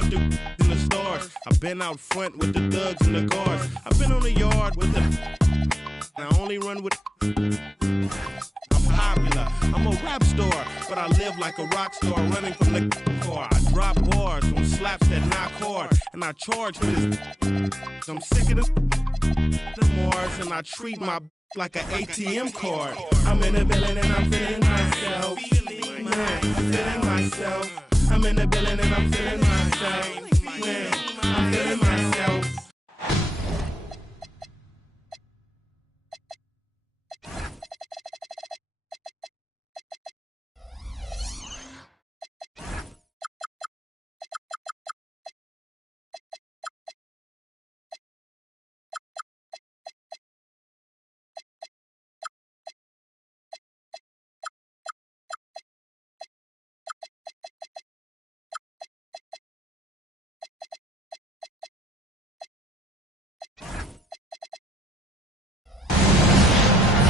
with the in the stars. I've been out front with the thugs and the guards. I've been on the yard with the I only run with I'm popular, I'm a rap star, but I live like a rock star running from the car. I drop bars on slaps that knock hard, and I charge for this. I'm sick of the Mars, and I treat my like an ATM card. I'm in the building and I'm feeling myself. I'm feeling myself. I'm in the building and I'm feeling myself. Man, I'm feeling myself.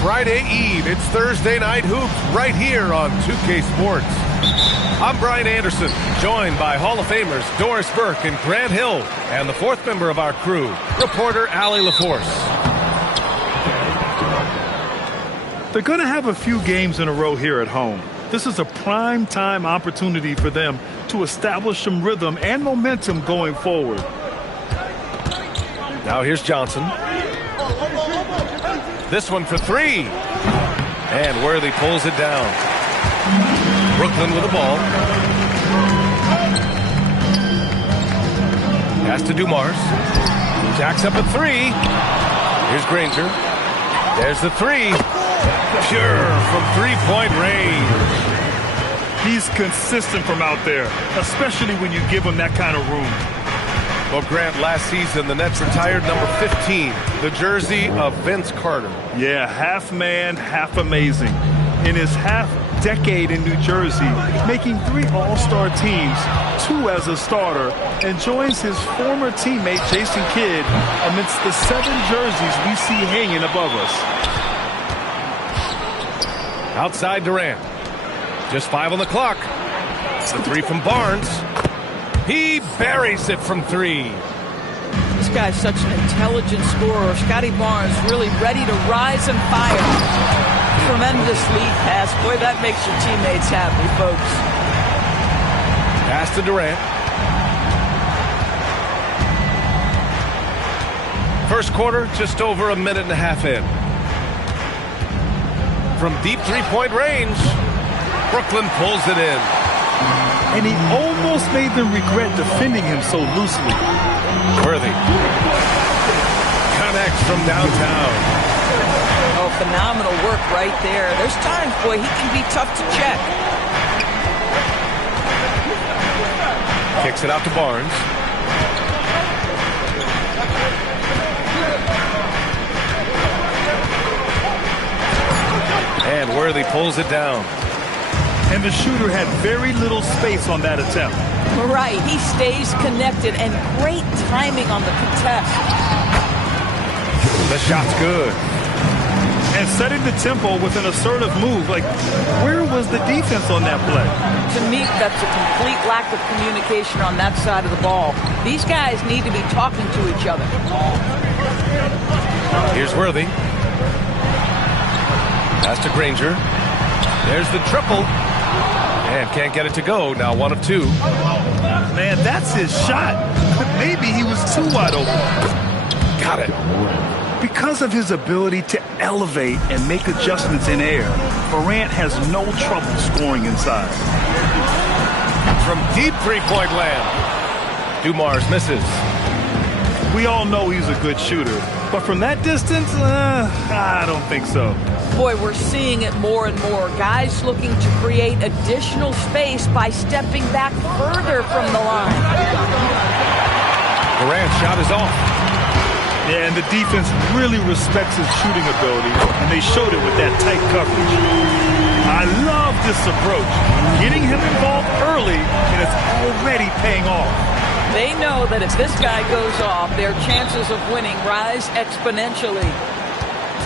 Friday Eve, it's Thursday Night Hoops right here on 2K Sports. I'm Brian Anderson, joined by Hall of Famers Doris Burke and Grant Hill, and the fourth member of our crew, reporter Allie LaForce. They're going to have a few games in a row here at home. This is a prime time opportunity for them to establish some rhythm and momentum going forward. Now here's Johnson. This one for three. And Worthy pulls it down. Brooklyn with the ball. Pass to Dumars. Jacks up a three. Here's Granger. There's the three. Pure from three-point range. He's consistent from out there, especially when you give him that kind of room. Well, Grant, last season, the Nets retired number 15, the jersey of Vince Carter. Yeah, half man, half amazing. In his half-decade in New Jersey, making 3 All-Star teams, 2 as a starter, and joins his former teammate Jason Kidd amidst the 7 jerseys we see hanging above us. Outside Durant. Just 5 on the clock. The three from Barnes. He buries it from 3. This guy's such an intelligent scorer. Scotty Barnes really ready to rise and fire. Tremendous lead pass. Boy, that makes your teammates happy, folks. Pass to Durant. First quarter, just over a minute and a half in. From deep three-point range, Brooklyn pulls it in. And he almost made them regret defending him so loosely. Worthy connects from downtown. Oh, phenomenal work right there. There's times, boy, he can be tough to check. Kicks it out to Barnes. And Worthy pulls it down. And the shooter had very little space on that attempt. Right, he stays connected and great timing on the contest. The shot's good. And setting the tempo with an assertive move. Like, where was the defense on that play? To me, that's a complete lack of communication on that side of the ball. These guys need to be talking to each other. Here's Worthy. Pass to Granger. There's the triple. And can't get it to go. Now 1 of 2. Man, that's his shot. Maybe he was too wide open. Got it. Because of his ability to elevate and make adjustments in air, Morant has no trouble scoring inside. From deep three-point land, Dumars misses. We all know he's a good shooter, but from that distance, I don't think so. Boy, we're seeing it more and more. Guys looking to create additional space by stepping back further from the line. Durant's shot is off. Yeah, and the defense really respects his shooting ability, and they showed it with that tight coverage. I love this approach. Getting him involved early, and it's already paying off. They know that if this guy goes off, their chances of winning rise exponentially.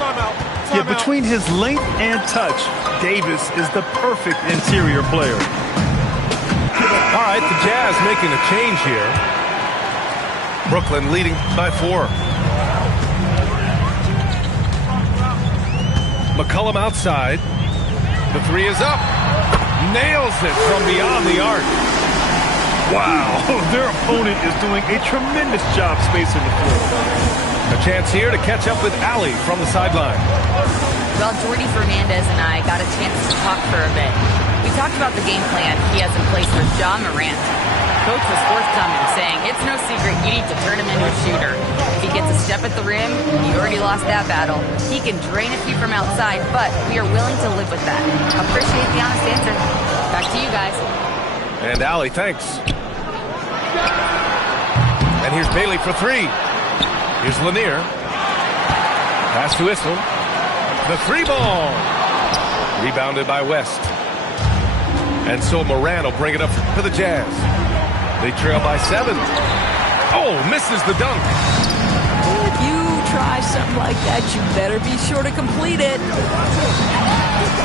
Timeout. Yeah, between his length and touch, Davis is the perfect interior player. All right, the Jazz making a change here. Brooklyn leading by 4. McCollum outside. The 3 is up. Nails it from beyond the arc. Wow, their opponent is doing a tremendous job spacing the floor. A chance here to catch up with Allie from the sideline. Well, Jordy Fernandez and I got a chance to talk for a bit. We talked about the game plan he has in place for Ja Morant. Coach was forthcoming, saying it's no secret you need to turn him into a shooter. If he gets a step at the rim, you already lost that battle. He can drain a few from outside, but we are willing to live with that. Appreciate the honest answer. Back to you guys. And Allie, thanks. And here's Bailey for 3. Here's Lanier. Pass to Issel. The 3 ball. Rebounded by West. And so Moran will bring it up for the Jazz. They trail by 7. Oh, misses the dunk. If you try something like that, you better be sure to complete it.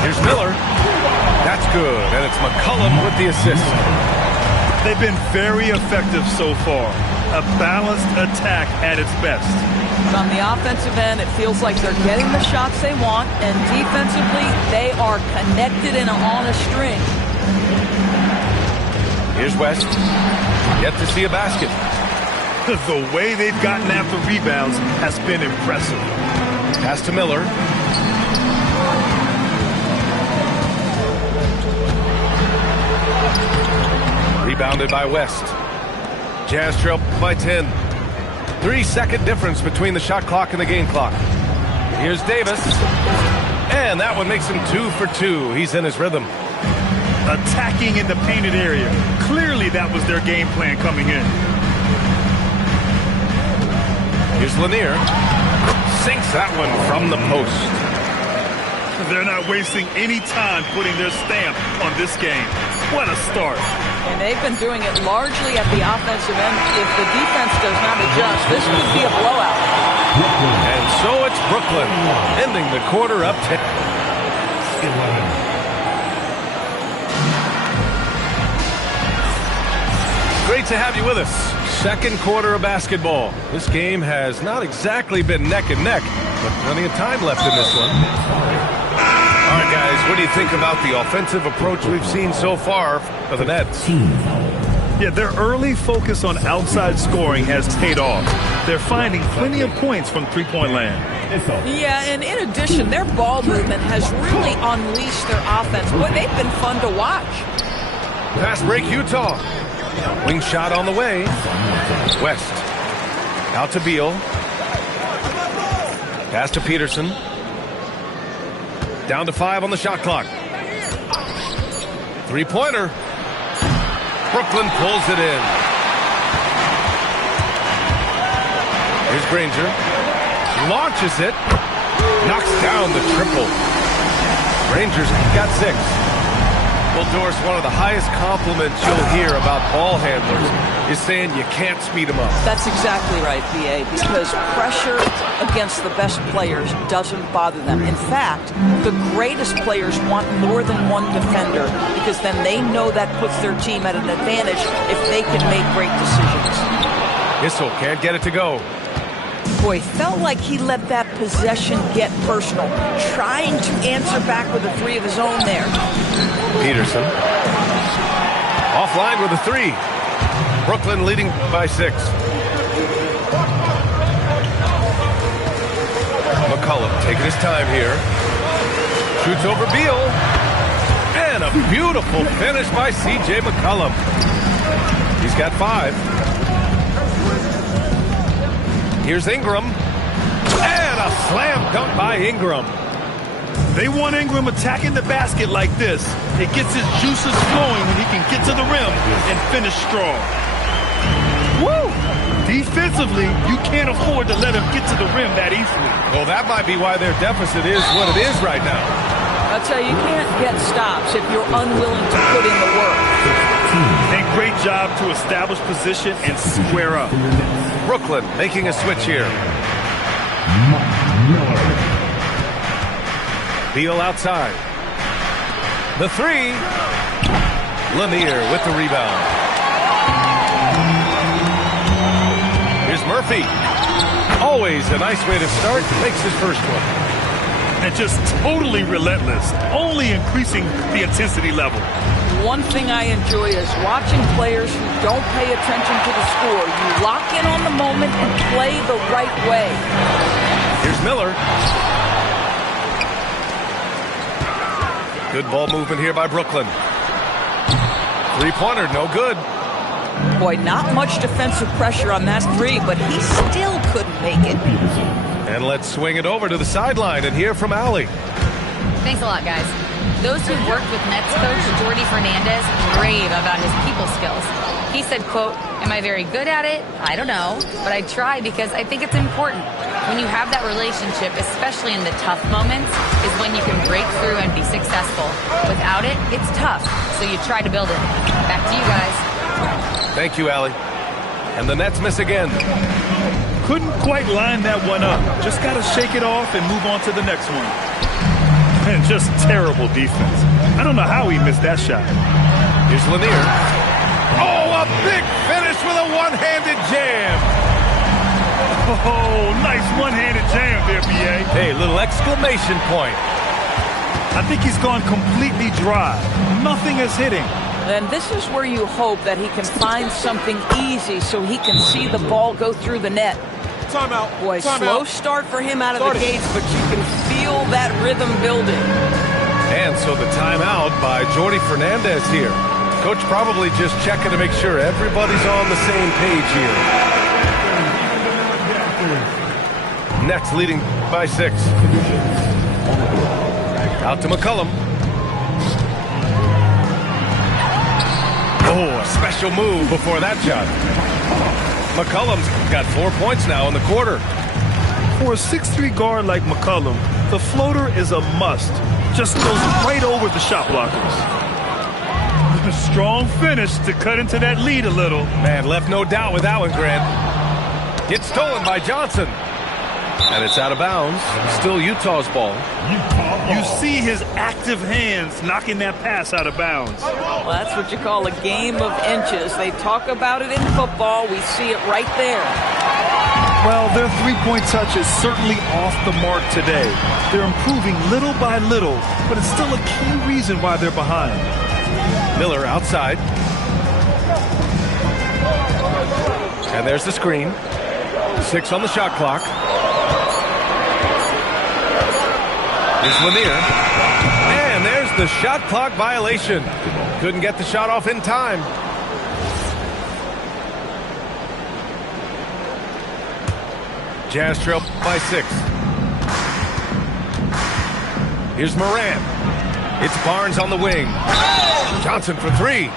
Here's Miller. That's good. And it's McCollum with the assist. They've been very effective so far. A balanced attack at its best. But on the offensive end, it feels like they're getting the shots they want, and defensively, they are connected and on a string. Here's West. Yet to see a basket. The way they've gotten after rebounds has been impressive. Pass to Miller. Rebounded by West. Jazz trail by 10. 3-second difference between the shot clock and the game clock. Here's Davis. And that one makes him 2 for 2. He's in his rhythm. Attacking in the painted area. Clearly that was their game plan coming in. Here's Lanier. Sinks that one from the post. They're not wasting any time putting their stamp on this game. What a start. And they've been doing it largely at the offensive end. If the defense does not adjust, this could be a blowout. And so it's Brooklyn, ending the quarter up 10. Great to have you with us. Second quarter of basketball. This game has not exactly been neck and neck, but plenty of time left in this one. All right, guys, what do you think about the offensive approach we've seen so far for the Nets? Yeah, their early focus on outside scoring has paid off. They're finding plenty of points from three-point land. Yeah, and in addition, their ball movement has really unleashed their offense. Boy, they've been fun to watch. Fast break, Utah. Wing shot on the way. West. Out to Beal. Pass to Peterson. Down to 5 on the shot clock. Three-pointer. Brooklyn pulls it in. Here's Granger. Launches it. Knocks down the triple. Granger's got 6. Well, Doris, one of the highest compliments you'll hear about ball handlers is saying you can't speed them up. That's exactly right, B.A., because pressure against the best players doesn't bother them. In fact, the greatest players want more than one defender because then they know that puts their team at an advantage if they can make great decisions. Issel can't get it to go. Boy, felt like he let that possession get personal, trying to answer back with a 3 of his own there. Peterson. Offline with a 3. Brooklyn leading by 6. McCollum taking his time here. Shoots over Beal. And a beautiful finish by C.J. McCollum. He's got 5. Here's Ingram. And a slam dunk by Ingram. They want Ingram attacking the basket like this. It gets his juices flowing when he can get to the rim and finish strong. Woo! Defensively, you can't afford to let him get to the rim that easily. Well, that might be why their deficit is what it is right now. I'll tell you, you can't get stops if you're unwilling to put in the work. And great job to establish position and square up. Brooklyn making a switch here. Beal outside. The 3. Lanier with the rebound. feet. Always a nice way to start. Makes his first one. And just totally relentless, only increasing the intensity level. One thing I enjoy is watching players who don't pay attention to the score. You lock in on the moment and play the right way. Here's Miller. Good ball movement here by Brooklyn. Three-pointer, no good. Boy, not much defensive pressure on that three, but he still couldn't make it. And let's swing it over to the sideline and hear from Allie. Thanks a lot, guys. Those who've worked with Nets coach Jordi Fernandez rave about his people skills. He said, quote, "Am I very good at it? I don't know, but I try because I think it's important. When you have that relationship, especially in the tough moments, is when you can break through and be successful. Without it, it's tough, so you try to build it." Back to you guys. Thank you, Allie. And the Nets miss again. Couldn't quite line that one up. Just got to shake it off and move on to the next one. And just terrible defense. I don't know how he missed that shot. Here's Lanier. Oh, a big finish with a one-handed jam. Oh, nice one-handed jam there, B.A. Hey, little exclamation point. I think he's gone completely dry. Nothing is hitting. And this is where you hope that he can find something easy so he can see the ball go through the net. Timeout. Boy, slow start for him out of the gates, but you can feel that rhythm building. And so the timeout by Jordi Fernandez here. Coach probably just checking to make sure everybody's on the same page here. Nets leading by 6. Out to McCollum. Oh, a special move before that shot. McCollum's got 4 points now in the quarter. For a 6'3" guard like McCollum, the floater is a must. Just goes right over the shot blockers. A strong finish to cut into that lead a little. Man, left no doubt with that one, Grant. It's stolen by Johnson. And it's out of bounds. Still Utah's ball. You see his active hands knocking that pass out of bounds. Well, that's what you call a game of inches. They talk about it in football. We see it right there. Well, their three-point touch is certainly off the mark today. They're improving little by little, but it's still a key reason why they're behind. Miller outside. And there's the screen. 6 on the shot clock. Here's Lanier. And there's the shot clock violation. Couldn't get the shot off in time. Jazz trail by 6. Here's Morant. It's Barnes on the wing. Johnson for 3.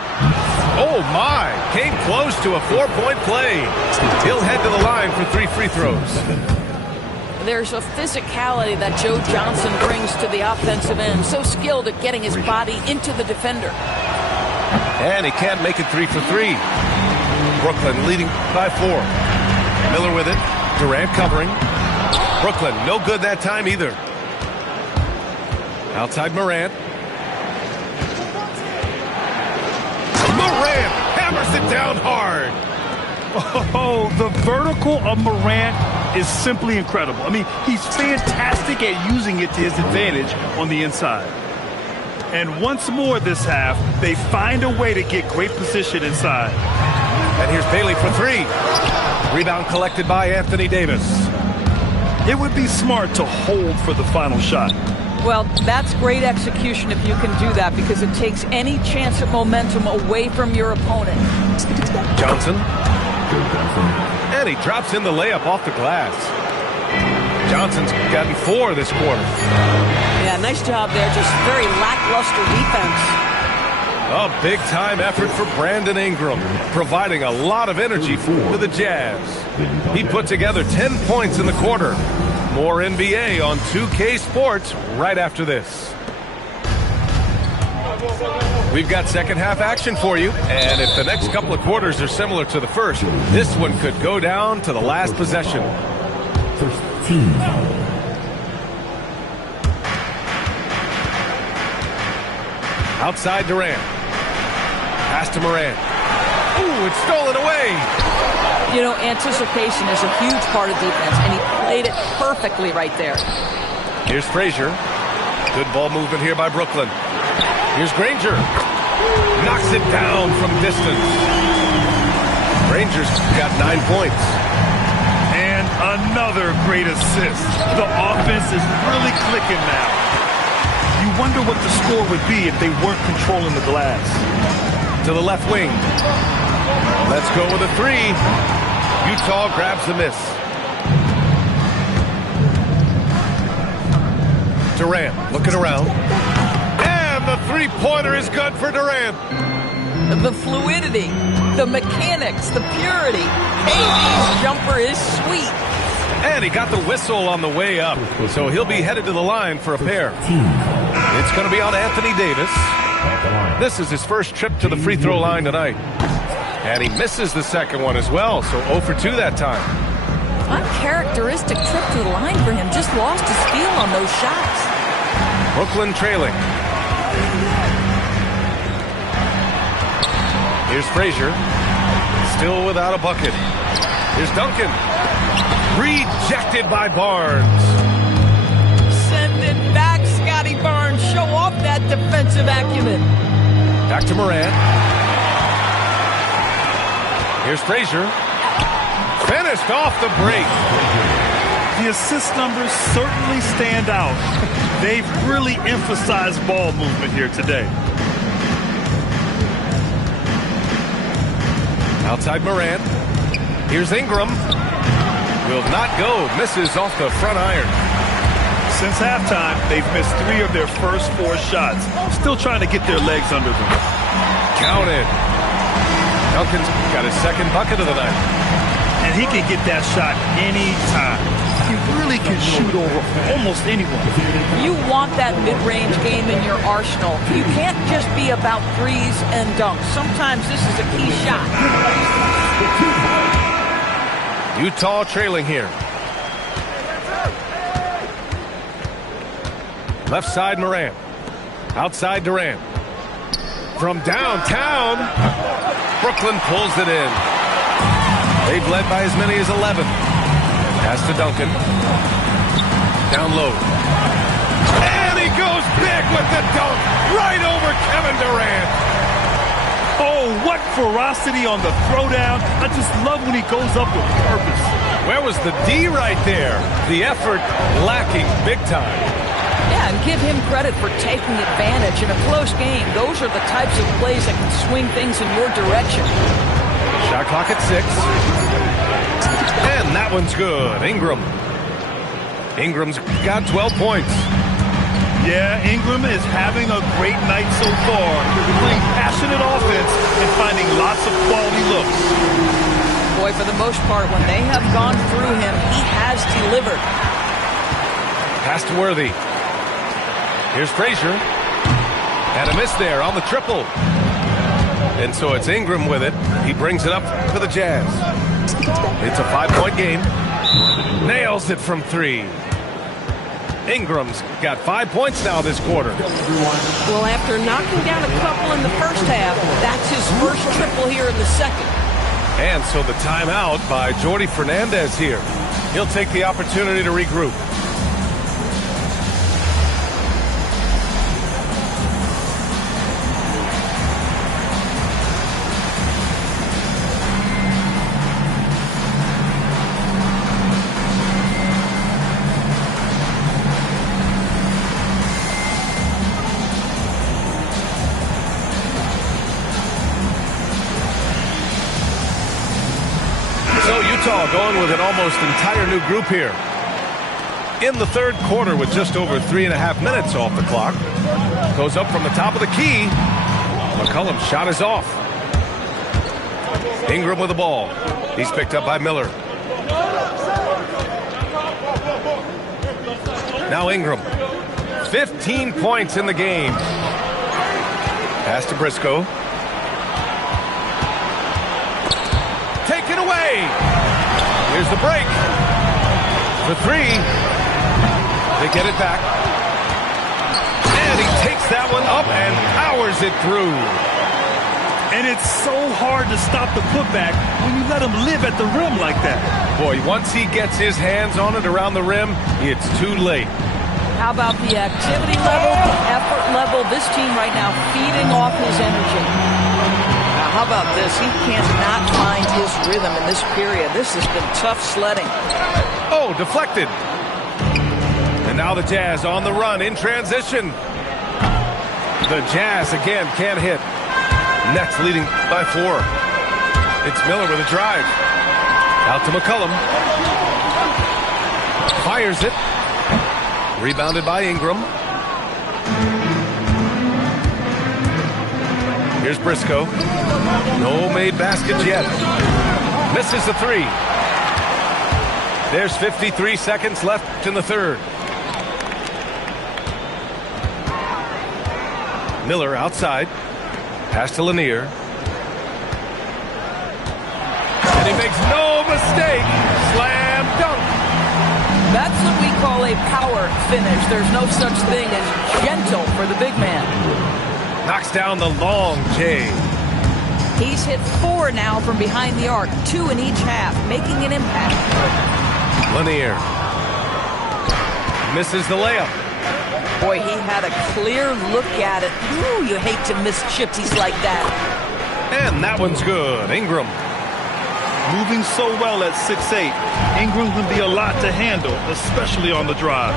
Oh my! Came close to a 4-point play. He'll head to the line for 3 free throws. There's a physicality that Joe Johnson brings to the offensive end. So skilled at getting his body into the defender. And he can't make it 3 for 3. Brooklyn leading by 4. Miller with it. Durant covering. Brooklyn no good that time either. Outside Morant. Morant hammers it down hard. Oh, the vertical of Morant is simply incredible. I mean, he's fantastic at using it to his advantage on the inside. And once more this half, they find a way to get great position inside. And here's Bailey for 3. Rebound collected by Anthony Davis. It would be smart to hold for the final shot. Well, that's great execution if you can do that, because it takes any chance of momentum away from your opponent. Johnson. And he drops in the layup off the glass. Johnson's gotten 4 this quarter. Yeah, nice job there. Just very lackluster defense. A big-time effort for Brandon Ingram, providing a lot of energy for the Jazz. He put together 10 points in the quarter. More NBA on 2K Sports right after this. We've got second half action for you, and if the next couple of quarters are similar to the first, this one could go down to the last possession. 13. Outside Durant. Pass to Morant. Ooh, it's stolen away. You know, anticipation is a huge part of defense, and he played it perfectly right there. Here's Frazier. Good ball movement here by Brooklyn. Here's Granger. Knocks it down from distance. Granger's got 9 points. And another great assist. The offense is really clicking now. You wonder what the score would be if they weren't controlling the glass. To the left wing. Let's go with a three. Utah grabs the miss. Durant looking around. And the three-pointer is good for Durant. The fluidity, the mechanics, the purity. KD's jumper is sweet. And he got the whistle on the way up. So he'll be headed to the line for a pair. It's going to be on Anthony Davis. This is his first trip to the free throw line tonight. And he misses the second one as well, so 0 for 2 that time. Uncharacteristic trip to the line for him. Just lost his feel on those shots. Brooklyn trailing. Here's Frazier. Still without a bucket. Here's Duncan. Rejected by Barnes. Send it back, Scotty Barnes. Show off that defensive acumen. Back to Morant. Here's Frazier. Finished off the break. The assist numbers certainly stand out. They've really emphasized ball movement here today. Outside Morant. Here's Ingram. Will not go. Misses off the front iron. Since halftime, they've missed 3 of their first 4 shots. Still trying to get their legs under them. Counted. Duncan's got his second bucket of the night. And he can get that shot anytime. He really can shoot over almost anyone. You want that mid-range game in your arsenal. You can't just be about threes and dunks. Sometimes this is a key shot. Utah trailing here. Left side Morant. Outside Durant. From downtown, Brooklyn pulls it in. They've led by as many as 11. Pass to Duncan. Down low. And he goes big with the dunk. Right over Kevin Durant. Oh, what ferocity on the throwdown. I just love when he goes up with purpose. Where was the D right there? The effort lacking big time. Yeah, and give him credit for taking advantage in a close game. Those are the types of plays that can swing things in your direction. Shot clock at 6. And that one's good. Ingram. Ingram's got 12 points. Yeah, Ingram is having a great night so far. Playing passionate offense and finding lots of quality looks. Boy, for the most part, when they have gone through him, he has delivered. Pass to Worthy. Here's Frazier. And a miss there on the triple. And so it's Ingram with it. He brings it up for the Jazz. It's a 5-point game. Nails it from 3. Ingram's got 5 points now this quarter. Well, after knocking down a couple in the first half, that's his first triple here in the second. And so the timeout by Jordi Fernandez here. He'll take the opportunity to regroup. Going with an almost entire new group here. In the third quarter with just over 3.5 minutes off the clock. Goes up from the top of the key. McCollum's shot is off. Ingram with the ball. He's picked up by Miller. Now Ingram. 15 points in the game. Pass to Briscoe. Take it away. Here's the break. For 3. They get it back. And he takes that one up and powers it through. And it's so hard to stop the putback when you let him live at the rim like that. Boy, once he gets his hands on it around the rim, it's too late. How about the activity level, the effort level? This team right now feeding off his energy. Now, how about this? He cannot find his rhythm in this period. This has been tough sledding. Oh, deflected. And now the Jazz on the run in transition. The Jazz again can't hit. Nets leading by 4. It's Miller with a drive. Out to McCollum. Fires it. Rebounded by Ingram. Here's Briscoe. No made baskets yet. Misses the 3. There's 53 seconds left in the third. Miller outside. Pass to Lanier. And he makes no mistake. Slam dunk. That's what we call a power finish. There's no such thing as gentle for the big man. Knocks down the long J. He's hit 4 now from behind the arc, 2 in each half, making an impact. Lanier. Misses the layup. Boy, he had a clear look at it. Ooh, you hate to miss chipsies like that. And that one's good. Ingram. Moving so well at 6'8", Ingram can be a lot to handle, especially on the drive.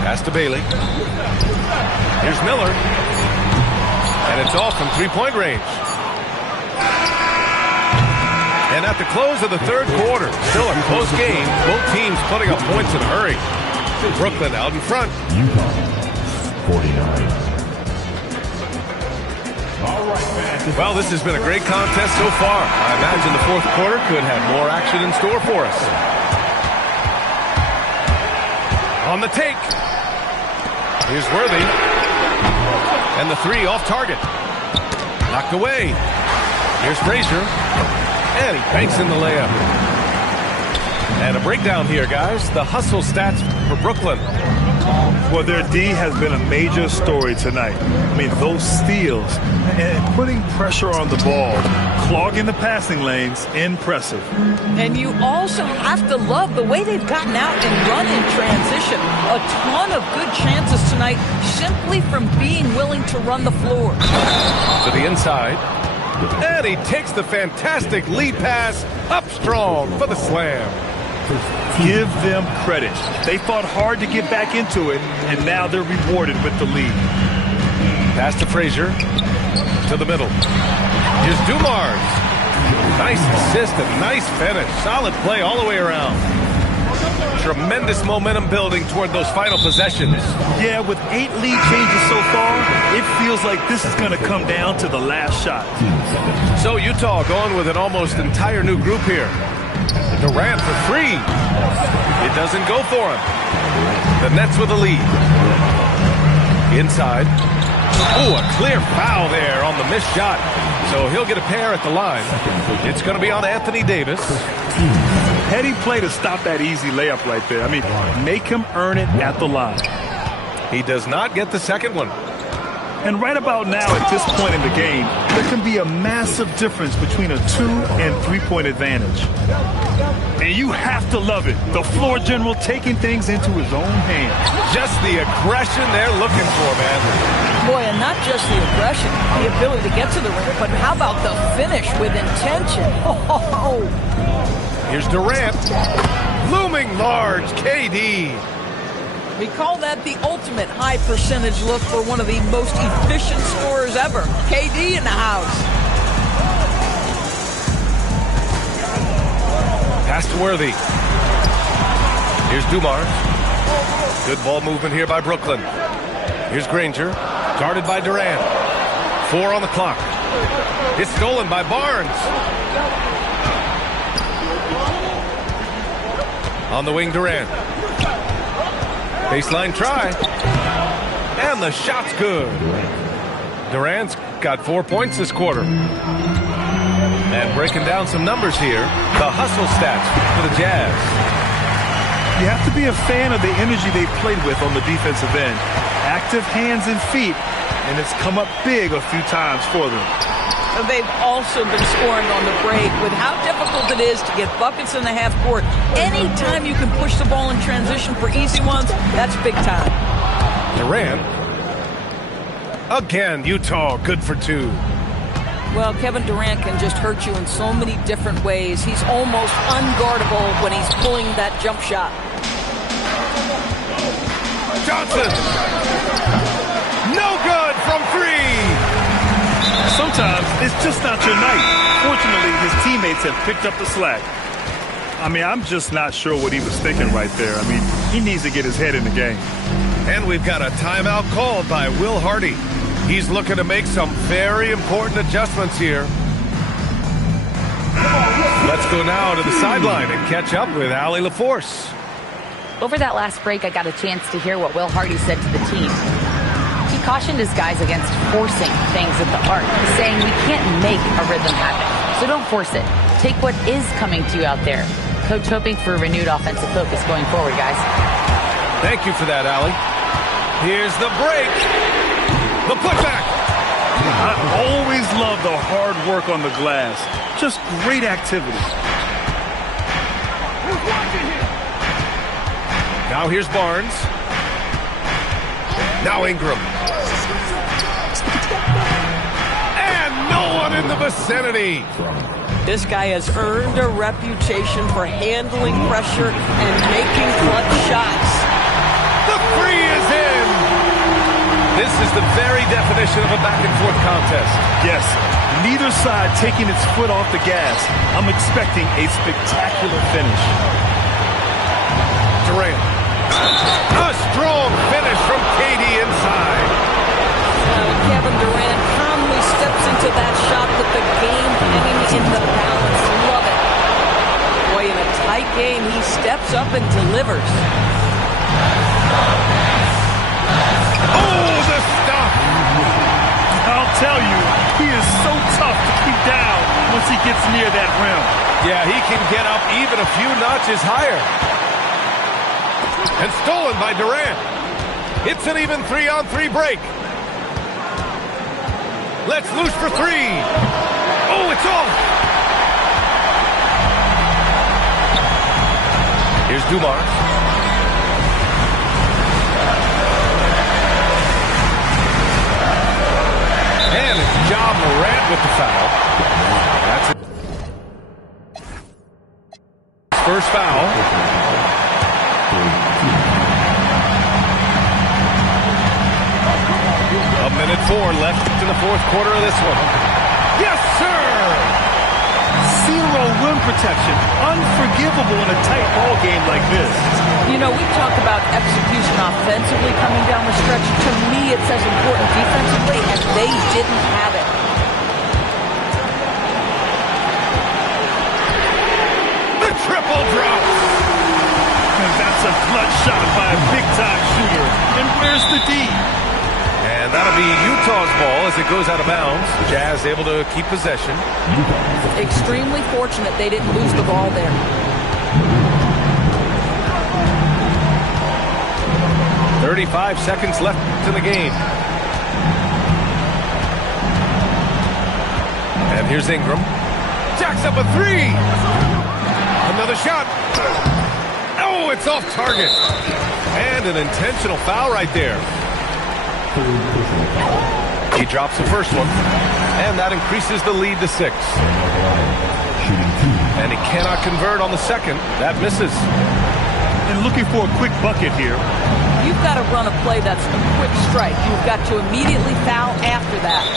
Pass to Bailey. Here's Miller. And it's off from three-point range. And at the close of the third quarter, still a close game. Both teams putting up points in a hurry. Brooklyn out in front. Utah, 49. Well, this has been a great contest so far. I imagine the fourth quarter could have more action in store for us. On the take. Here's Worthy. And the 3 off target. Knocked away. Here's Frazier. And he banks in the layup. And a breakdown here, guys. The hustle stats for Brooklyn. Well, their D has been a major story tonight. I mean, those steals and putting pressure on the ball, clogging the passing lanes, impressive. And you also have to love the way they've gotten out and run in transition. A ton of good chances tonight simply from being willing to run the floor. To the inside. And he takes the fantastic lead pass up strong for the slam. Give them credit. They fought hard to get back into it, and now they're rewarded with the lead. Pass to Frazier. To the middle. Here's Dumars. Nice assist and nice finish. Solid play all the way around. Tremendous momentum building toward those final possessions. Yeah, with 8 lead changes so far, it feels like this is going to come down to the last shot. So Utah going with an almost entire new group here. Durant for 3. It doesn't go for him. The Nets with the lead. Inside. Oh, a clear foul there on the missed shot. So he'll get a pair at the line. It's going to be on Anthony Davis. Heady play to stop that easy layup right there. I mean, make him earn it at the line. He does not get the second one. And right about now, at this point in the game, there can be a massive difference between a 2- and 3-point advantage. And you have to love it. The floor general taking things into his own hands. Just the aggression they're looking for, man. Boy, and not just the aggression, the ability to get to the rim, but how about the finish with intention? Oh. Here's Durant. Looming large, KD. We call that the ultimate high percentage look for one of the most efficient scorers ever. KD in the house. Pass to Worthy. Here's Dumars. Good ball movement here by Brooklyn. Here's Granger. Guarded by Durant. 4 on the clock. It's stolen by Barnes. On the wing, Durant. Baseline try. And the shot's good. Durant's got 4 points this quarter. And breaking down some numbers here, the hustle stats for the Jazz. You have to be a fan of the energy they played with on the defensive end. Active hands and feet, and it's come up big a few times for them. They've also been scoring on the break. With how difficult it is to get buckets in the half court, anytime you can push the ball in transition for easy ones, that's big time. Durant. Again, Utah good for 2. Well, Kevin Durant can just hurt you in so many different ways. He's almost unguardable when he's pulling that jump shot. Johnson. No good from 3. Sometimes it's just not your night. Fortunately, his teammates have picked up the slack. I mean, I'm just not sure what he was thinking right there. I mean, he needs to get his head in the game. And we've got a timeout called by Will Hardy. He's looking to make some very important adjustments here. Let's go now to the sideline and catch up with Allie LaForce. Over that last break, I got a chance to hear what Will Hardy said to the team. He cautioned his guys against forcing things at the arc, saying we can't make a rhythm happen, so don't force it. Take what is coming to you out there. Coach hoping for a renewed offensive focus going forward, guys. Thank you for that, Allie. Here's the break. The putback. I always love the hard work on the glass. Just great activity. Now here's Barnes. Now Ingram. And no one in the vicinity. This guy has earned a reputation for handling pressure and making clutch shots. The 3 is in. This is the very definition of a back-and-forth contest. Yes, neither side taking its foot off the gas. I'm expecting a spectacular finish. Durant. A strong finish from Katie inside. Kevin Durant calmly steps into that shot with the game hanging in the balance. Love it. Boy, in a tight game, he steps up and delivers. Oh, the stop. I'll tell you, he is so tough to keep down once he gets near that rim. Yeah, he can get up even a few notches higher. And stolen by Durant. It's an even 3-on-3 break. Let's loose for 3. Oh, it's off. Here's Dumars. And it's Ja Morant with the foul. That's it. First foul. A minute 4 left in the fourth quarter of this one. Yes, sir! Zero rim protection. Unforgivable in a tight ball game like this. You know, we talk about execution offensively coming down the stretch. To me, it's as important defensively, and they didn't have it. The triple drop. And that's a clutch shot by a big-time shooter. And where's the D? And that'll be Utah's ball as it goes out of bounds. Jazz able to keep possession. Extremely fortunate they didn't lose the ball there. .35 seconds left in the game. And here's Ingram. Jacks up a 3. Another shot. Oh, it's off target. And an intentional foul right there. He drops the first one, and that increases the lead to 6. And he cannot convert on the second. That misses. And looking for a quick bucket here. You've got to run a play that's a quick strike. You've got to immediately foul after that.